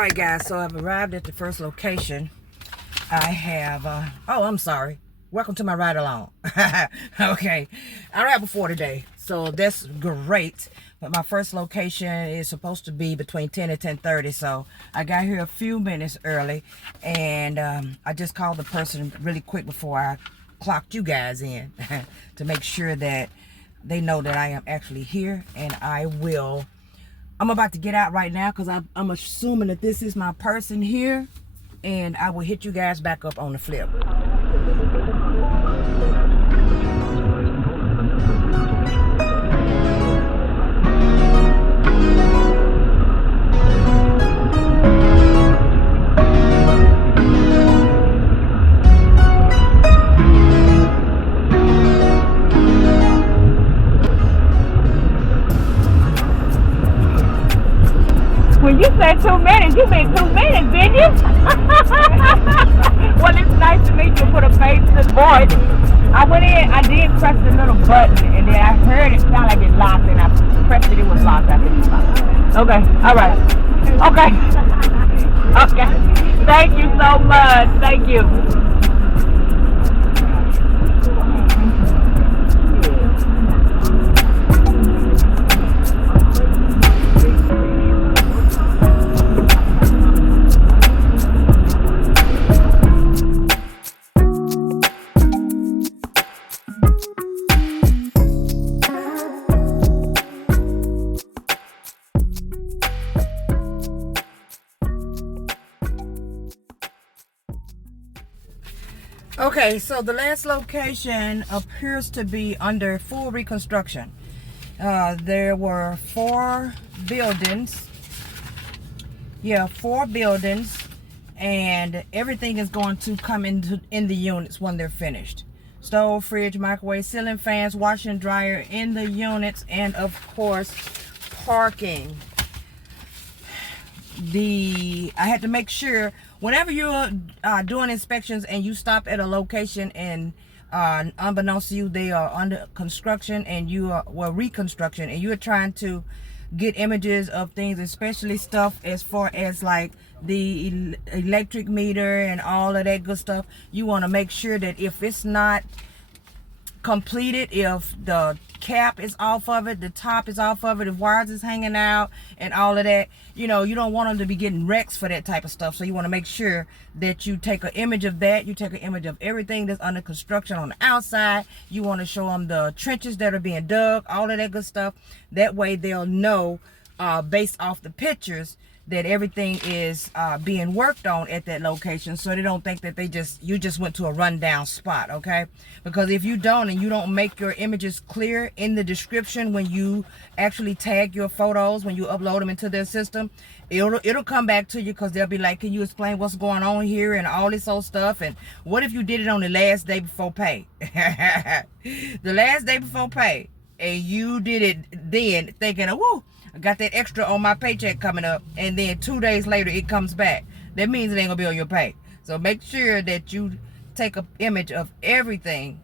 Alright guys, so I've arrived at the first location. I have, oh, I'm sorry. Welcome to my ride along. Okay, I arrived before today, so that's great. But my first location is supposed to be between 10 and 10:30, so I got here a few minutes early. And I just called the person really quick before I clocked you guys in to make sure that they know that I am actually here. And I'm about to get out right now because I'm assuming that this is my person here, and I will hit you guys back up on the flip. When you said 2 minutes, you meant 2 minutes, didn't you? Well, it's nice to meet you. Put a face to the voice. I went in, I did press the little button, and then I heard it sound like it locked, and I pressed it, it was locked. I think it was locked. Okay, all right. Okay. Okay. Thank you so much. Thank you. Okay, so the last location appears to be under full reconstruction. There were 4 buildings. Yeah, 4 buildings, and everything is going to come in the units when they're finished. Stove, fridge, microwave, ceiling fans, washer and dryer in the units, and of course, parking. I had to make sure whenever you're doing inspections and you stop at a location and unbeknownst to you, they are under construction and you are, well, reconstruction, and you're trying to get images of things, especially stuff as far as like the electric meter and all of that good stuff. You want to make sure that if it's not completed, if the cap is off of it, the top is off of it, if wires is hanging out and all of that, you know, you don't want them to be getting wrecks for that type of stuff. So you want to make sure that you take an image of that. You take an image of everything that's under construction on the outside. You want to show them the trenches that are being dug, all of that good stuff. That way they'll know based off the pictures that everything is being worked on at that location, so they don't think that you just went to a rundown spot. Okay, because if you don't, and you don't make your images clear in the description when you actually tag your photos, when you upload them into their system, it'll come back to you, because they'll be like, can you explain what's going on here and all this old stuff? And what if you did it on the last day before pay? The last day before pay, and you did it then thinking, oh, I got that extra on my paycheck coming up, and then 2 days later it comes back. That means it ain't gonna be on your pay. So make sure that you take an image of everything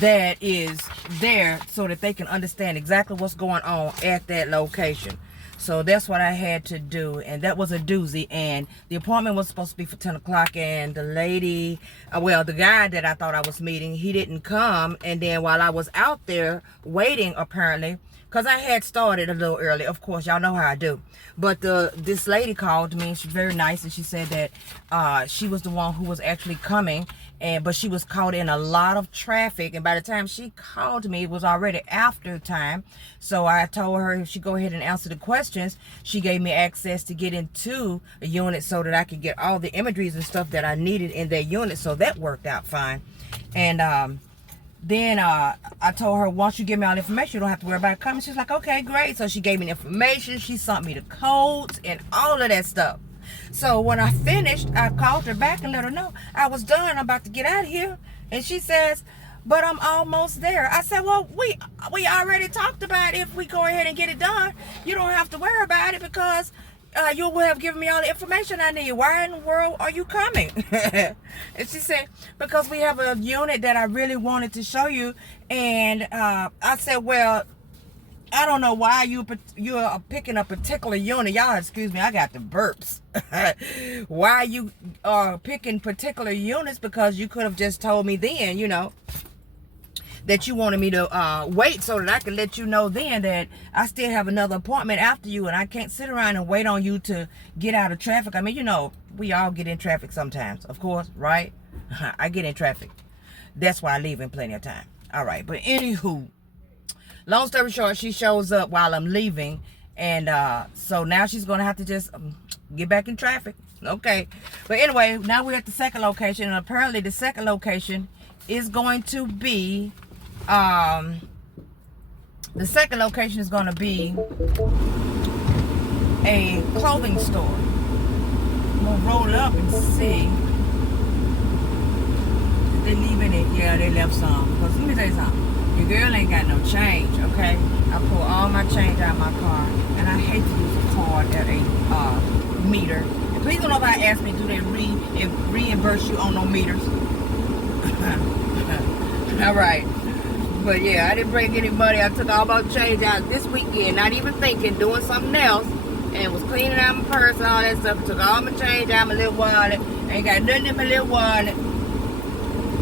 that is there so that they can understand exactly what's going on at that location. So that's what I had to do, and that was a doozy. And the appointment was supposed to be for 10 o'clock, and the lady, well, the guy that I thought I was meeting, he didn't come. And then while I was out there waiting, apparently, because I had started a little early, of course, y'all know how I do. But this lady called me, and she's very nice, and she said that she was the one who was actually coming, but she was caught in a lot of traffic, and by the time she called me, it was already after time. So I told her if she go ahead and answer the questions. She gave me access to get into a unit so that I could get all the imageries and stuff that I needed in that unit, so that worked out fine. And then I told her, once you give me all the information, you don't have to worry about it coming. She's like, okay, great. So she gave me the information. She sent me the codes and all of that stuff. So when I finished, I called her back and let her know I was done. I'm about to get out of here. And she says, but I'm almost there. I said, well, we already talked about if we go ahead and get it done, you don't have to worry about it, because you will have given me all the information I need. Why in the world are you coming? And she said, because we have a unit that I really wanted to show you. And I said, well, I don't know why you're picking a particular unit. Y'all, excuse me, I got the burps. Why you are picking particular units? Because you could have just told me then, that you wanted me to wait so that I could let you know then that I still have another appointment after you, and I can't sit around and wait on you to get out of traffic. I mean, we all get in traffic sometimes, of course, right? I get in traffic. That's why I leave in plenty of time. All right, but anywho, long story short, she shows up while I'm leaving, and so now she's gonna have to just get back in traffic. Okay, but anyway, now we're at the second location, and apparently the second location is going to be a clothing store. I'm gonna roll up and see. Did they leave any? Yeah, they left some. Because let me tell you something. Your girl ain't got no change, okay? I pull all my change out of my car, and I hate to use a card at a meter. And please don't nobody ask me, do they reimburse you on no meters? All right. But yeah, I didn't bring any money. I took all my change out this weekend, not even thinking, doing something else, and was cleaning out my purse and all that stuff. Took all my change out of my little wallet. Ain't got nothing in my little wallet.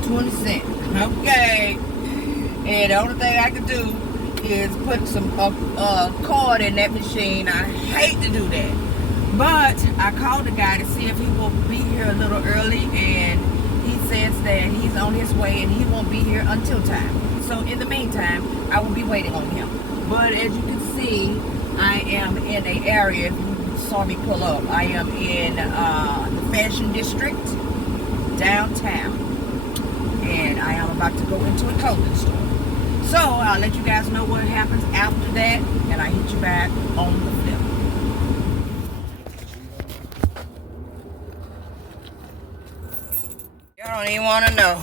20 cents. Okay. And the only thing I can do is put some card in that machine. I hate to do that. But I called the guy to see if he will be here a little early, and he says that he's on his way and he won't be here until time. So in the meantime, I will be waiting on him. But as you can see, I am in an area, if you saw me pull up, I am in the Fashion District, downtown. And I am about to go into a clothing store. So I'll let you guys know what happens after that, and I hit you back on the flip. Y'all don't even want to know.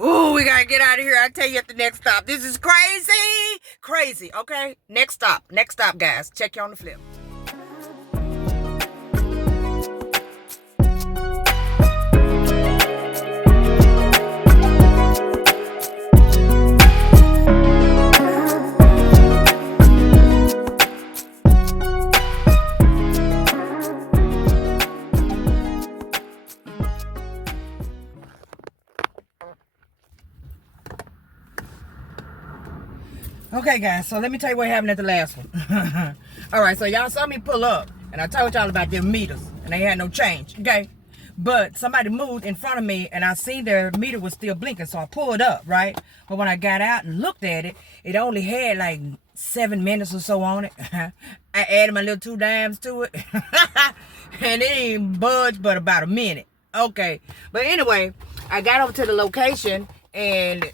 Ooh, we gotta get out of here. I'll tell you at the next stop. This is crazy. Crazy, okay? Next stop, guys. Check you on the flip. Okay, guys, so let me tell you what happened at the last one. All right, so y'all saw me pull up, and I told y'all about them meters, and they had no change, okay? But somebody moved in front of me, and I seen their meter was still blinking, so I pulled up, right? But when I got out and looked at it, it only had like 7 minutes or so on it. I added my little 2 dimes to it, and it didn't budge but about a minute. Okay, but anyway, I got over to the location, and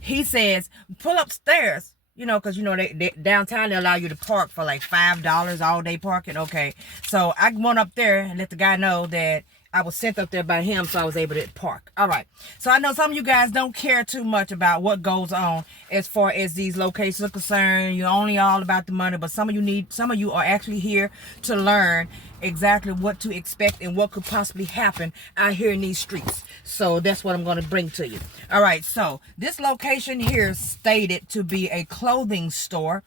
he says, pull upstairs. Because, they downtown, they allow you to park for like $5 all day parking. Okay. So I went up there and let the guy know that I was sent up there by him, so I was able to park. All right. So I know some of you guys don't care too much about what goes on as far as these locations are concerned. You're only all about the money, but some of you are actually here to learn exactly what to expect and what could possibly happen out here in these streets. So that's what I'm going to bring to you. All right. So this location here stated to be a clothing store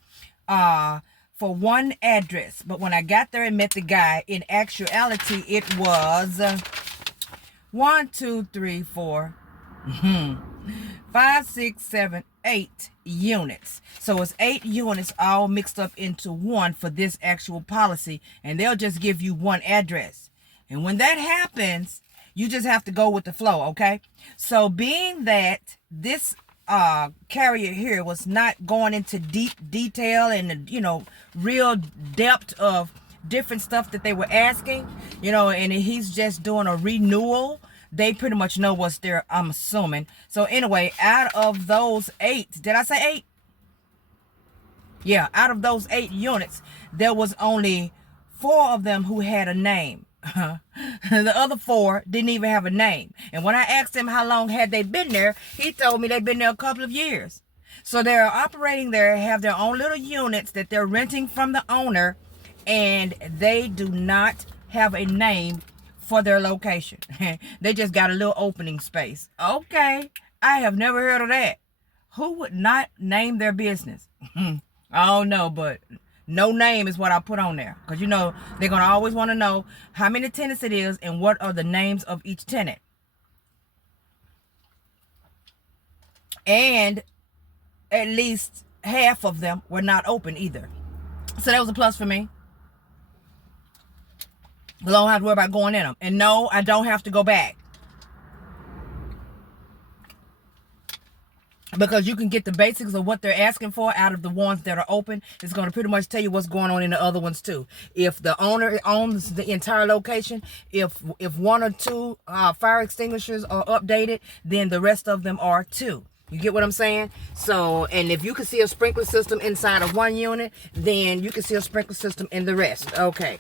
for one address. But when I got there and met the guy, in actuality, it was 1, 2, 3, 4, 5, 6, 7, 8 units. So it's 8 units all mixed up into one for this actual policy, and they'll just give you one address. And when that happens, you just have to go with the flow, okay? So being that this carrier here was not going into deep detail and real depth of different stuff that they were asking, and he's just doing a renewal, they pretty much know what's there, I'm assuming. So anyway, out of those 8, did I say 8? Yeah, out of those 8 units, there was only 4 of them who had a name. The other 4 didn't even have a name. And when I asked him how long had they been there, he told me they'd been there a couple of years. So they're operating there, have their own little units that they're renting from the owner, and they do not have a name for their location. They just got a little opening space. Okay, I have never heard of that. Who would not name their business? I don't know, but no name is what I put on there. Because, you know, they're going to always want to know how many tenants it is and what are the names of each tenant. And at least half of them were not open either. So that was a plus for me. I don't have to worry about going in them. And no, I don't have to go back. Because you can get the basics of what they're asking for out of the ones that are open. It's going to pretty much tell you what's going on in the other ones too. If the owner owns the entire location, if one or two fire extinguishers are updated, then the rest of them are too. You get what I'm saying? So, and if you can see a sprinkler system inside of one unit, then you can see a sprinkler system in the rest. Okay.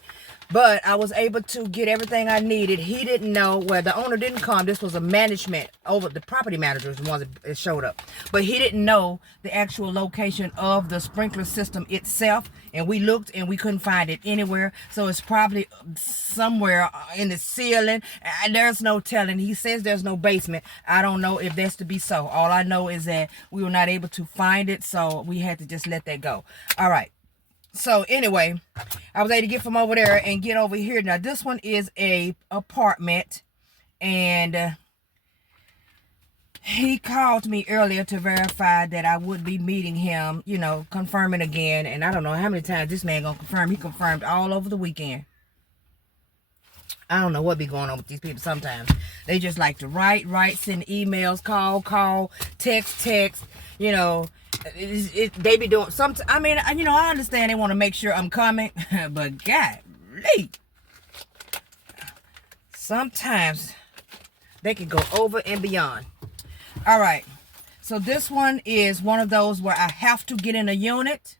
But I was able to get everything I needed. He didn't know, well, the owner didn't come. This was a management over the property managers, the ones that showed up. But he didn't know the actual location of the sprinkler system itself. And we looked and we couldn't find it anywhere. So it's probably somewhere in the ceiling. And there's no telling. He says there's no basement. I don't know if that's to be so. All I know is that we were not able to find it. So we had to just let that go. All right. So anyway, I was able to get from over there and get over here. Now this one is a apartment, and he called me earlier to verify that I would be meeting him, you know, confirming again. And I don't know how many times this man gonna confirm. He confirmed all over the weekend. I don't know what be going on with these people sometimes. They just like to write, send emails, call, text, you know. They be doing some. I mean, you know, I understand they want to make sure I'm coming, but golly, sometimes they can go over and beyond. All right, so this one is one of those where I have to get in a unit,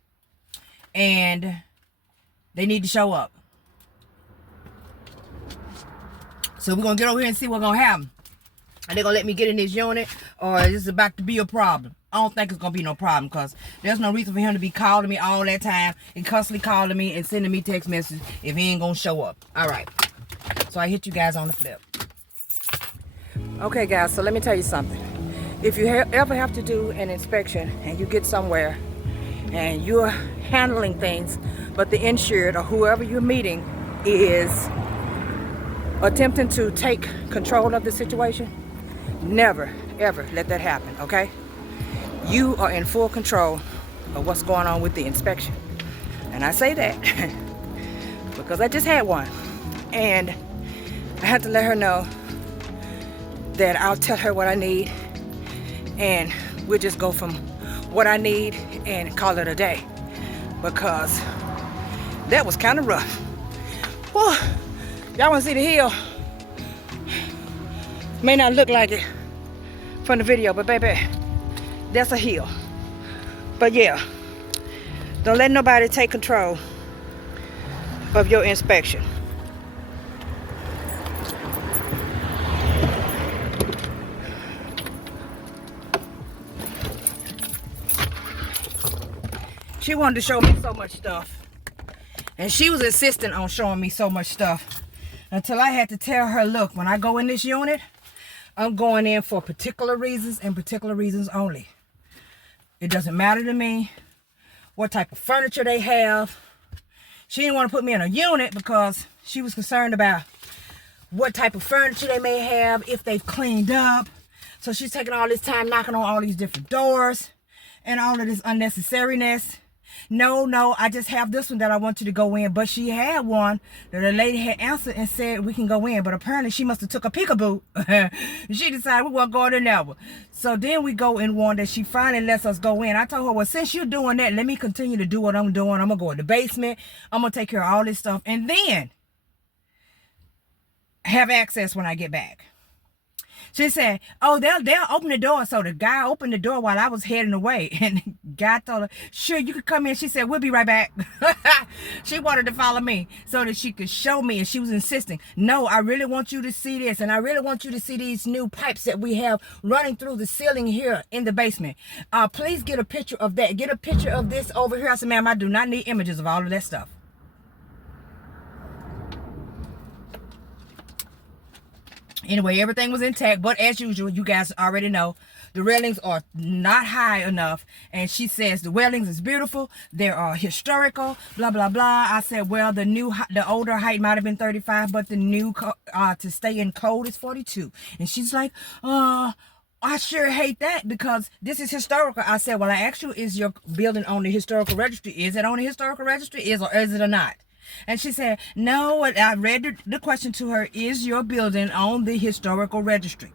and they need to show up. So we're gonna get over here and see what's gonna happen. Are they gonna let me get in this unit, or is this about to be a problem? I don't think it's gonna be no problem, because there's no reason for him to be calling me all that time and constantly calling me and sending me text messages if he ain't gonna show up. All right, so I hit you guys on the flip. Okay guys, so let me tell you something. If you ever have to do an inspection and you get somewhere and you're handling things, but the insured or whoever you're meeting is attempting to take control of the situation, never ever let that happen, okay? You are in full control of what's going on with the inspection. And I say that because I just had one, and I had to let her know that I'll tell her what I need, and we'll just go from what I need and call it a day, because that was kind of rough. Whew. Y'all want to see the hill? May not look like it from the video, but baby, that's a hill. But yeah, don't let nobody take control of your inspection. She wanted to show me so much stuff, and she was insistent on showing me so much stuff, until I had to tell her, look, when I go in this unit, I'm going in for particular reasons and particular reasons only. It doesn't matter to me what type of furniture they have. She didn't want to put me in a unit because she was concerned about what type of furniture they may have, if they've cleaned up. So she's taking all this time knocking on all these different doors and all of this unnecessariness. No, I just have this one that I want you to go in. But she had one that a lady had answered and said we can go in. But apparently she must have took a peekaboo. She decided we weren't going in there. So then we go in one that she finally lets us go in. I told her, well, since you're doing that, let me continue to do what I'm doing. I'm going to go in the basement. I'm going to take care of all this stuff. And then have access when I get back. She said, oh, they'll open the door. So the guy opened the door while I was heading away. And the guy told her, sure, you could come in. She said, we'll be right back. She wanted to follow me so that she could show me. And she was insisting, no, I really want you to see this. And I really want you to see these new pipes that we have running through the ceiling here in the basement. Please get a picture of that. Get a picture of this over here. I said, ma'am, I do not need images of all of that stuff. Anyway, everything was intact, but as usual, you guys already know, the railings are not high enough. And she says the railings is beautiful, they are historical, blah blah blah. I said, well, the older height might have been 35, but the new to stay in code is 42. And she's like, I sure hate that because this is historical. I said, well, I asked you, is your building on the historical registry? Is it on the historical registry? Is it or not? And she said, no. I read the question to her, is your building on the historical registry?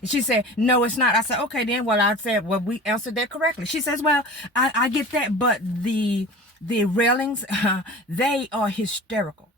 And she said, no, it's not. I said, okay, then. Well, I said, well, we answered that correctly. She says, well, I get that, but the railings, they are historical.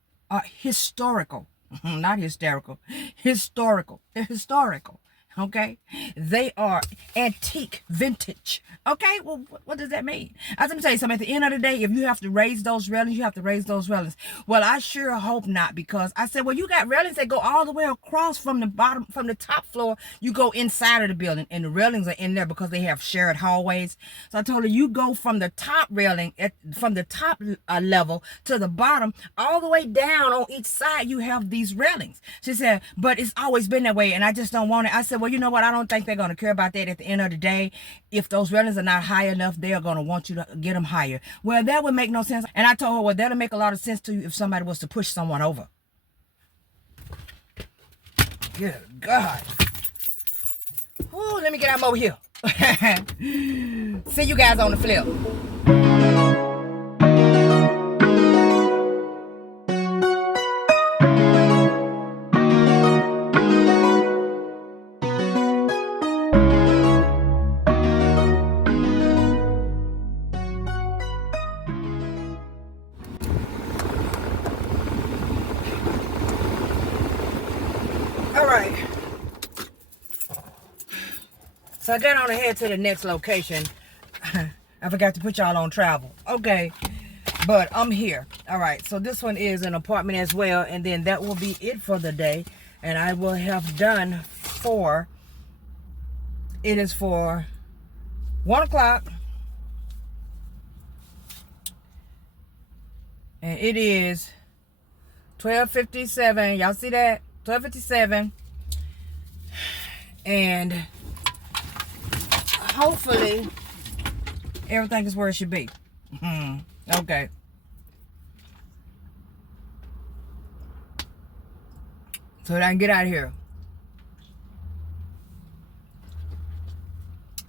Historical. Not hysterical. Historical. They're historical. Okay, they are antique, vintage. Okay, well, what does that mean? I was gonna tell you something. At the end of the day, if you have to raise those railings, you have to raise those railings. Well, I sure hope not, because I said, well, you got railings that go all the way across from the bottom, from the top floor. You go inside of the building, and the railings are in there because they have shared hallways. So I told her, you go from the top railing, from the top level to the bottom, all the way down on each side. You have these railings. She said, but it's always been that way, and I just don't want it. I said, well, you know what? I don't think they're going to care about that at the end of the day. If those railings are not high enough, they're going to want you to get them higher. Well, that would make no sense. And I told her, well, that'll make a lot of sense to you if somebody was to push someone over. Good God. Ooh, let me get out over here. See you guys on the flip. So I got on ahead to the next location. I forgot to put y'all on travel. Okay. But I'm here. All right. So this one is an apartment as well. And then that will be it for the day. And I will have done it is for 1 o'clock. And it is 12:57. Y'all see that? 12:57. And hopefully everything is where it should be. Okay. So that I can get out of here.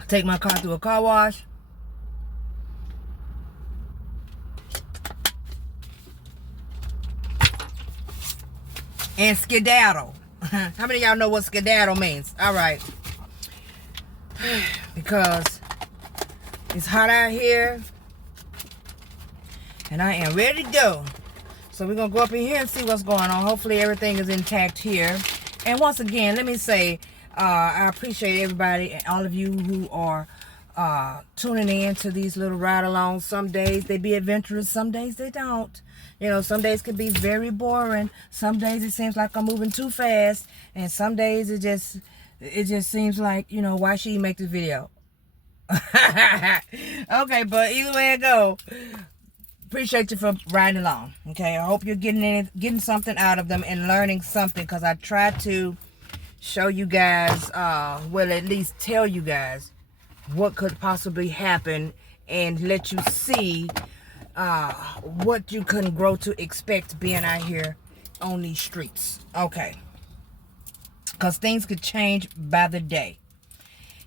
Take my car through a car wash. And skedaddle. How many of y'all know what skedaddle means? All right. Because it's hot out here. And I am ready to go. So we're going to go up in here and see what's going on. Hopefully everything is intact here. And once again, let me say, I appreciate everybody and all of you who are tuning in to these little ride-alongs. Some days they be adventurous. Some days they don't. You know, some days can be very boring. Some days it seems like I'm moving too fast. And some days it just seems like, you know, why should you make this video? Okay, but either way it go, appreciate you for riding along. Okay, I hope you're getting something out of them and learning something, because I try to show you guys, well, at least tell you guys what could possibly happen and let you see what you can grow to expect being out here on these streets. Okay, because things could change by the day.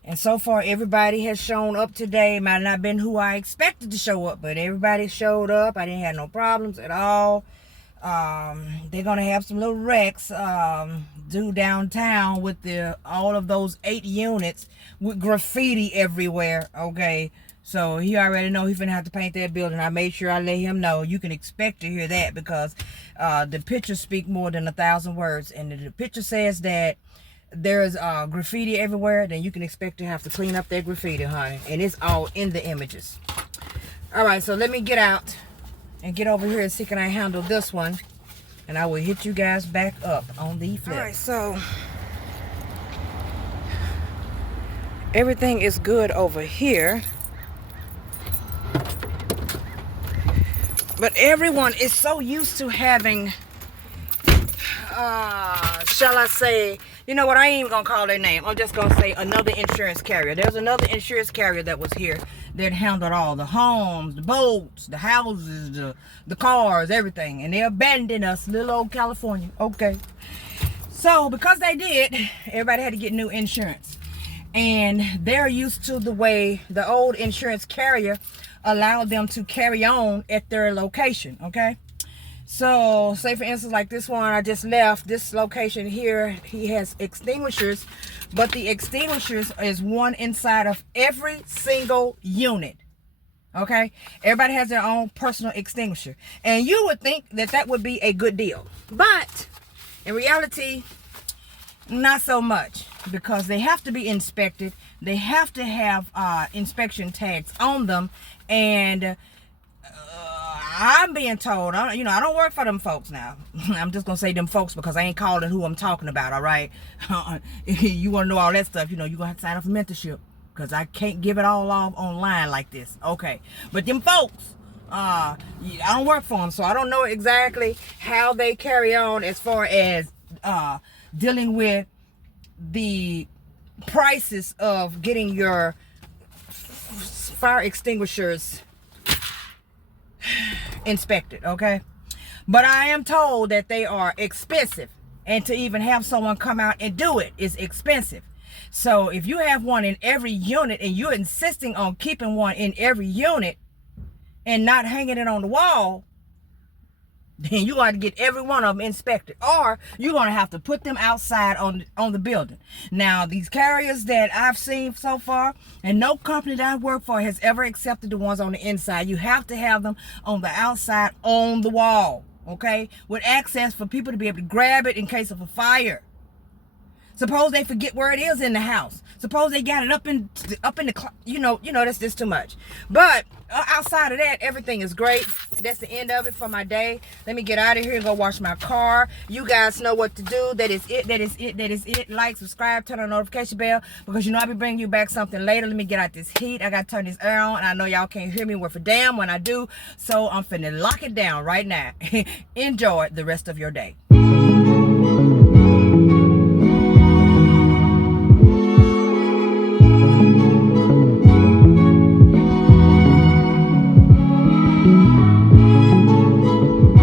And so far, everybody has shown up today. Might not have been who I expected to show up, but everybody showed up. I didn't have no problems at all. They're going to have some little wrecks due downtown with all of those 8 units with graffiti everywhere, okay? So he already know he's going to have to paint that building. I made sure I let him know. You can expect to hear that, because the pictures speak more than 1,000 words. And the picture says that there's graffiti everywhere, then you can expect to have to clean up that graffiti, honey. And it's all in the images. All right, so let me get out and get over here and see can I handle this one. And I will hit you guys back up on the flip. All right, so everything is good over here. But everyone is so used to having, shall I say, You know what? I ain't even gonna call their name. I'm just gonna say another insurance carrier. There's another insurance carrier that was here that handled all the homes, the boats, the houses, the cars, everything. And they abandoned us, little old California. Okay. So because they did, everybody had to get new insurance. And they're used to the way the old insurance carrier allowed them to carry on at their location. Okay. So, say for instance, like this one I just left, this location here, he has extinguishers, but the extinguishers is one inside of every single unit. Okay? Everybody has their own personal extinguisher. And you would think that that would be a good deal. But, in reality, not so much. Because they have to be inspected. They have to have inspection tags on them. And I'm being told, I don't work for them folks now. I'm just going to say them folks because I ain't calling who I'm talking about, all right? You want to know all that stuff, you're going to have to sign up for mentorship because I can't give it all off online like this. Okay. But them folks, I don't work for them, so I don't know exactly how they carry on as far as dealing with the prices of getting your fire extinguishers inspected. Okay, but I am told that they are expensive, and to even have someone come out and do it is expensive. So if you have one in every unit and you're insisting on keeping one in every unit and not hanging it on the wall, then you got to get every one of them inspected, or you're going to have to put them outside on the building. Now, these carriers that I've seen so far, and no company that I work for has ever accepted the ones on the inside. You have to have them on the outside on the wall, okay, with access for people to be able to grab it in case of a fire. Suppose they forget where it is in the house. Suppose they got it up in the that's just too much. But outside of that, everything is great. And that's the end of it for my day. Let me get out of here and go wash my car. You guys know what to do. That is it. Like, subscribe, turn on the notification bell, because I'll be bringing you back something later. Let me get out this heat. I got to turn this air on. I know y'all can't hear me worth a damn when I do. So I'm finna lock it down right now. Enjoy the rest of your day.